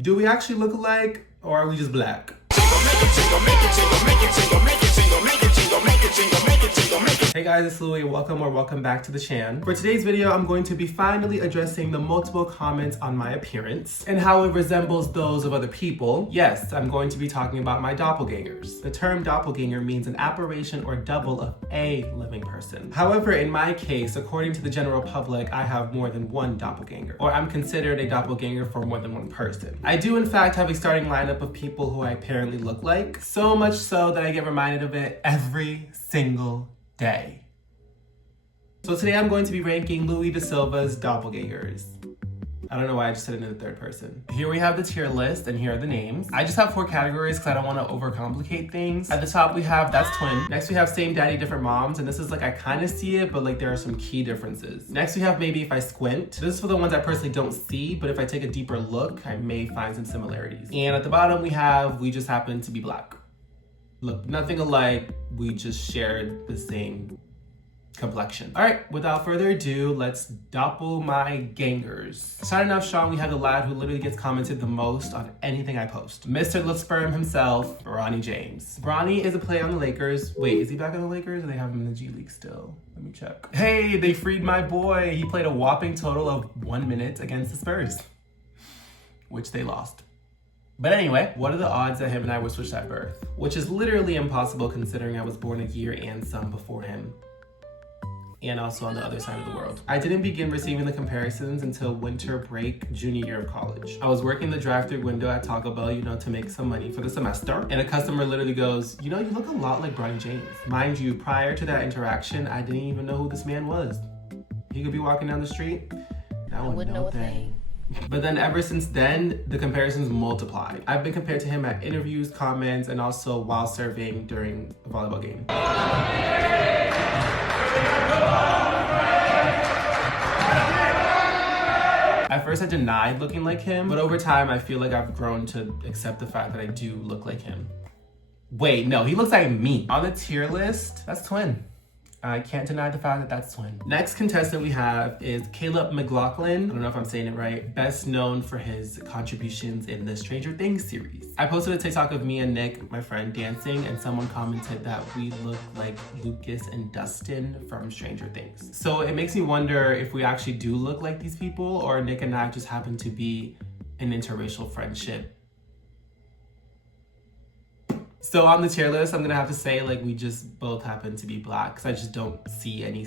Do we actually look alike, or are we just black? Hey guys, it's Louie. Welcome back to the channel. For today's video, I'm going to be finally addressing the multiple comments on my appearance and how it resembles those of other people. Yes, I'm going to be talking about my doppelgangers. The term doppelganger means an apparition or double of a living person. However, in my case, according to the general public, I have more than one doppelganger, or I'm considered a doppelganger for more than one person. I do in fact have a starting lineup of people who I apparently look like, so much so that I get reminded of it every single day. So today I'm going to be ranking Louis da Silva's doppelgangers. I don't know why I just said it in the third person. Here we have the tier list, and here are the names. I just have 4 categories because I don't want to overcomplicate things. At the top we have That's Twin. Next we have Same Daddy, Different Moms, and this is like I kind of see it, but like there are some key differences. Next we have Maybe If I Squint. This is for the ones I personally don't see, but if I take a deeper look, I may find some similarities. And at the bottom we have We Just Happen to Be Black. Look, nothing alike, we just shared the same complexion. All right, without further ado, let's doppel my gangers. Starting off strong, we have the lad who literally gets commented the most on anything I post. Mr. Lip Sperm himself, Bronny James. Bronny is a play on the Lakers. Wait, is he back on the Lakers or they have him in the G League still? Let me check. Hey, they freed my boy. He played a whopping total of 1 minute against the Spurs, which they lost. But anyway, what are the odds that him and I were switched at birth? Which is literally impossible considering I was born a year and some before him. And also on the other side of the world. I didn't begin receiving the comparisons until winter break, junior year of college. I was working the drive-thru window at Taco Bell, to make some money for the semester. And a customer literally goes, you look a lot like Bronny James. Mind you, prior to that interaction, I didn't even know who this man was. He could be walking down the street. I wouldn't know a thing. But then ever since then, the comparisons multiplied. I've been compared to him at interviews, comments, and also while serving during a volleyball game. At first I denied looking like him, but over time I feel like I've grown to accept the fact that I do look like him. Wait, no, he looks like me. On the tier list, that's Twin. I can't deny the fact that that's Twin. Next contestant we have is Caleb McLaughlin. I don't know if I'm saying it right. Best known for his contributions in the Stranger Things series. I posted a TikTok of me and Nick, my friend, dancing, and someone commented that we look like Lucas and Dustin from Stranger Things. So it makes me wonder if we actually do look like these people, or Nick and I just happen to be an interracial friendship. So on the tier list, I'm gonna have to say we just both happen to be black because I just don't see any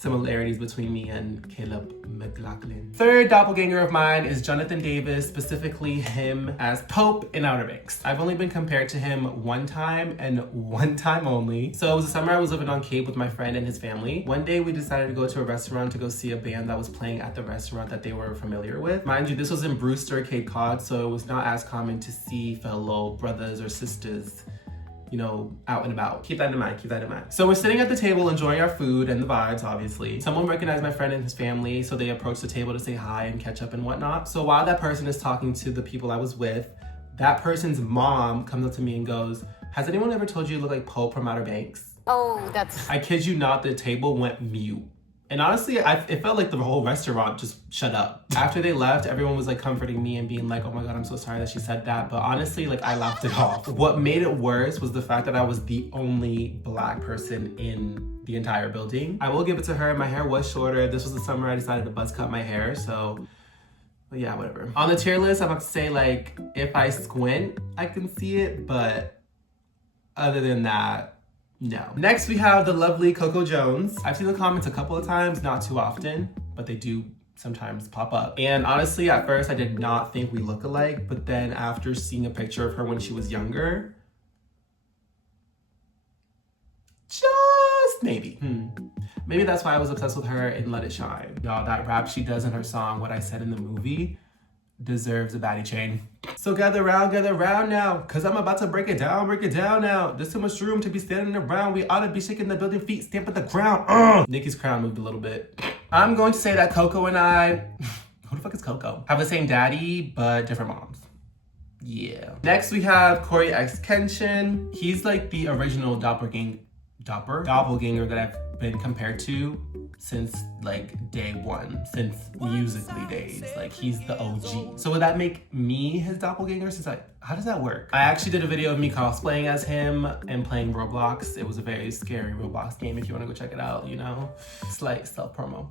similarities between me and Caleb McLaughlin. Third doppelganger of mine is Jonathan Davis, specifically him as Pope in Outer Banks. I've only been compared to him one time and one time only. So it was the summer I was living on Cape with my friend and his family. One day we decided to go to a restaurant to go see a band that was playing at the restaurant that they were familiar with. Mind you, this was in Brewster, Cape Cod, so it was not as common to see fellow brothers or sisters out and about. Keep that in mind. So we're sitting at the table enjoying our food and the vibes, obviously. Someone recognized my friend and his family, so they approached the table to say hi and catch up and whatnot. So while that person is talking to the people I was with, that person's mom comes up to me and goes, has anyone ever told you you look like Pope from Outer Banks? Oh, that's... I kid you not, the table went mute. And honestly, it felt like the whole restaurant just shut up. After they left, everyone was comforting me and being like, oh my God, I'm so sorry that she said that. But honestly, I laughed it off. What made it worse was the fact that I was the only black person in the entire building. I will give it to her, my hair was shorter. This was the summer I decided to buzz cut my hair, so yeah, whatever. On the tier list, I'm about to say if I squint, I can see it, but other than that, no. Next, we have the lovely Coco Jones. I've seen the comments a couple of times, not too often, but they do sometimes pop up. And honestly, at first, I did not think we look alike, but then after seeing a picture of her when she was younger, just maybe. Maybe that's why I was obsessed with her in Let It Shine. Y'all, that rap she does in her song, What I Said in the Movie, deserves a baddie chain. So gather round now, cause I'm about to break it down now. There's too much room to be standing around. We ought to be shaking the building, feet stamping the ground. Nikki's crown moved a little bit. I'm going to say that Coco and I, who the fuck is Coco? Have the same daddy, but different moms. Yeah. Next we have Corey X Kenshin. He's the original doppelganger. doppelganger that I've been compared to since like day one, since Musically days. Like he's the OG. So would that make me his doppelganger? How does that work? I actually did a video of me cosplaying as him and playing Roblox. It was a very scary Roblox game if you want to go check it out, you know? It's like self-promo.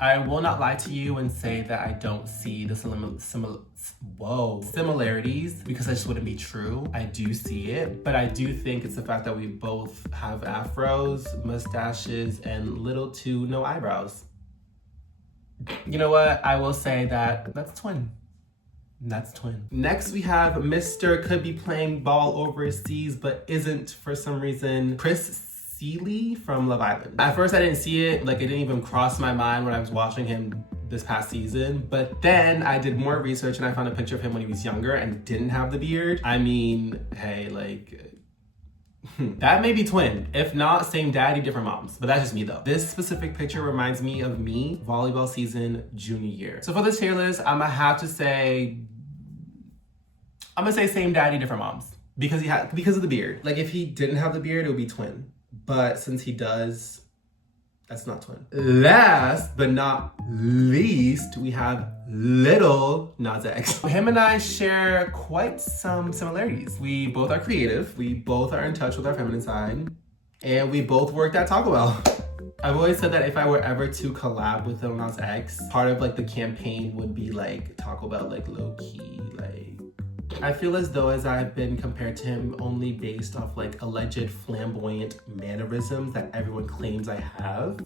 I will not lie to you and say that I don't see the similarities, because that just wouldn't be true. I do see it, but I do think it's the fact that we both have afros, mustaches, and little to no eyebrows. You know what? I will say that that's twin. That's twin. Next, we have Mr. Could be playing ball overseas, but isn't for some reason, Chris Seeley from Love Island. At first, I didn't see it. Like, it didn't even cross my mind when I was watching him this past season. But then I did more research and I found a picture of him when he was younger and didn't have the beard. I mean, hey, like, that may be twin. If not, same daddy, different moms. But that's just me though. This specific picture reminds me of me, volleyball season, junior year. So for this tier list, I'm gonna say same daddy, different moms. Because of the beard. Like if he didn't have the beard, it would be twin. But since he does, that's not twin. Last but not least, we have little Nas X. Him and I share quite some similarities. We both are creative. We both are in touch with our feminine side. And we both worked at Taco Bell. I've always said that if I were ever to collab with Lil Nas X, part of like the campaign would be like Taco Bell, like low key, like. I feel as though as I've been compared to him only based off like alleged flamboyant mannerisms that everyone claims I have.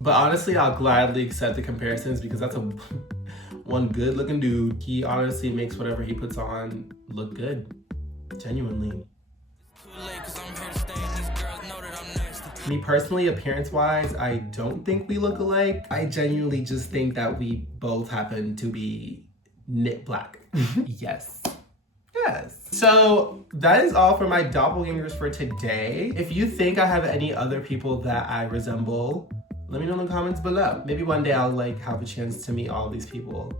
But honestly, I'll gladly accept the comparisons because that's one good looking dude. He honestly makes whatever he puts on look good, genuinely. Me personally, appearance-wise, I don't think we look alike. I genuinely just think that we both happen to be knit black. Yes. So that is all for my doppelgangers for today. If you think I have any other people that I resemble, let me know in the comments below. Maybe one day I'll like have a chance to meet all of these people.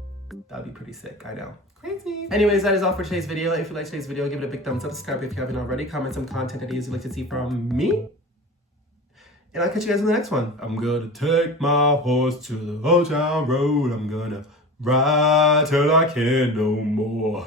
That'd be pretty sick, I know. Crazy. Anyways, that is all for today's video. If you liked today's video, give it a big thumbs up, subscribe if you haven't already, comment some content ideas you'd like to see from me. And I'll catch you guys in the next one. I'm gonna take my horse to the old town road. I'm gonna ride till I can't no more.